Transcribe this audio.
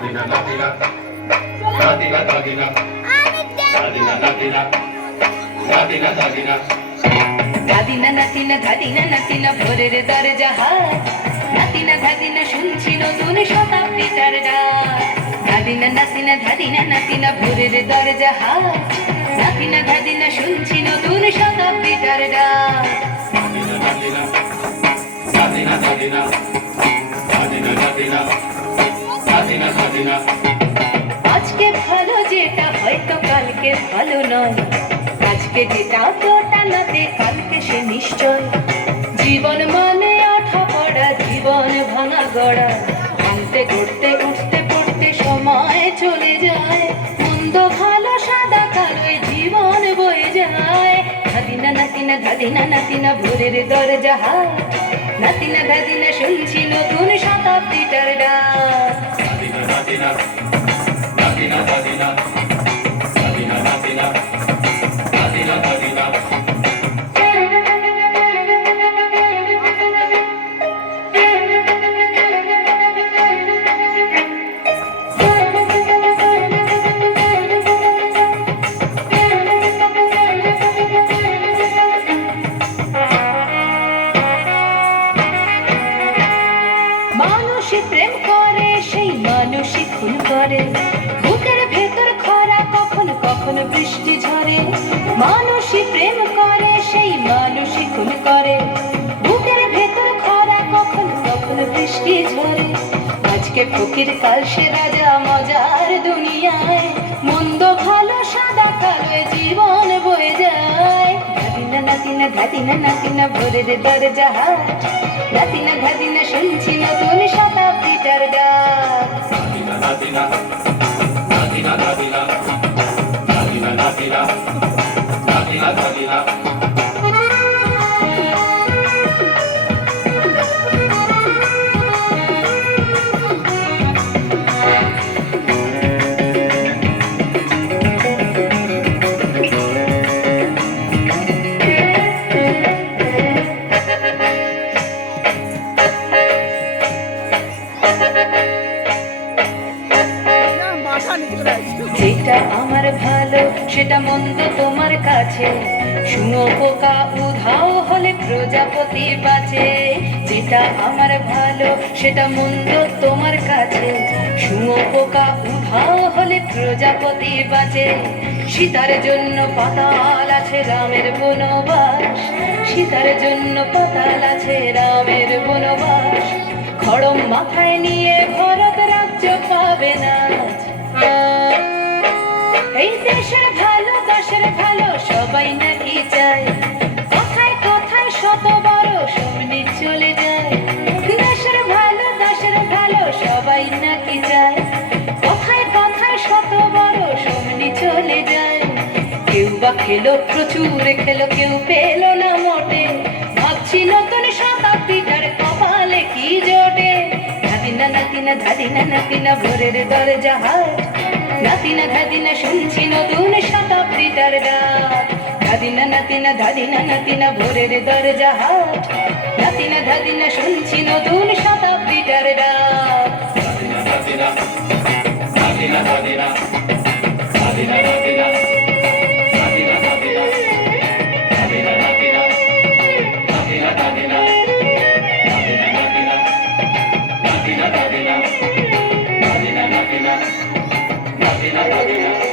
ধাদিনা নাতিনা ধাদিনা নাতিনা ভোরের দরজা হাত, নাতিনা ধাদিনা শুনছি নতুন শতাব্দীটার ডাক। ধাদিনা নাতিনা ধাদিনা নাতিনা ভোরের দরজা হাত, নাতিনা ধাদিনা শুনছি নতুন শতাব্দীটার ডাক। আজকে ভালো যেটা হয়তো কালকে ভালো নয়, আজকে যেটা ওটা নাতে কালকে সে নিশ্চয়। জীবন মানে আঠা পড়া, জীবন ভাঙা গড়া, ভাঙতে গড়তে উঠতে পড়তে সময় চলে যায়। মন্দ ভালো সাদা কালোয় জীবন বয়ে যায়। ধাদিনা নাতিনা ধাদিনা নাতিনা ভোরের দরজা হাত, নাতিনা ধাদিনা শুনছি নতুন শতাব্দীটার ডাক। মানুষই প্রেম করে, সেই মানুষই খুন করে, বুকের ভেতর খরা কখনো কখনো বৃষ্টি ঝরে। মানুষই প্রেম করে, সেই মানুষই খুন করে, বুকের ভেতর খরা কখনো কখনো বৃষ্টি ঝরে। আজকে ফকির কাল সে রাজা মজার দুনিয়ায়, মন্দ ভালো সাদা কালোয় জীবন বয়ে যায়। ধাদিনা নাতিনা ধাদিনা নাতিনা ভোরের দরজা হাত, নাতিনা ধাদিনা শুনছি নতুন শতাব্দীটার ডাক। যেটা আমার ভালো সেটা মন্দ তোমার কাছে, শুঁয়োপোকা উধাও হলে প্রজাপতি বাঁচে। যেটা আমার ভালো সেটা মন্দ তোমার কাছে, শুঁয়োপোকা উধাও হলে প্রজাপতি বাঁচে। সীতার জন্য পাতাল আছে রামের বনবাস, সীতার জন্য পাতাল আছে রামের বনবাস। খড়ম মাথায় নিয়ে ভরত রাজ্য পাবে না। এই দেশের ভালো দাসের ভালো সবাই নাকি চায়, কথায় কথায় শত বড় সবনি চলে যায়। দেশের ভালো দাসের ভালো সবাই নাকি চায়, কথায় কথায় শত বড় সবনি চলে যায়। কেউ বা খেলো প্রচুর খেলো, কেউ পেল না মোটে, ভাবছি নতুন শতাব্দীটার কপালে কি জোটে। ধাদিনা নাতিনা ধাদিনা নাতিনা ভোরের দরজা হাত, নাতিনা ধাদিনা শুনছি নতুন শতাব্দীটার ডাক। ধাদিনা নাতিনা ধাদিনা নাতিনা ভোরের দরজা হাট, নাতিনা ধাদিনা শুনছি নতুন শতাব্দীটার ডাক। Nadina, Nadina, Nadina, Nadina, Nadina.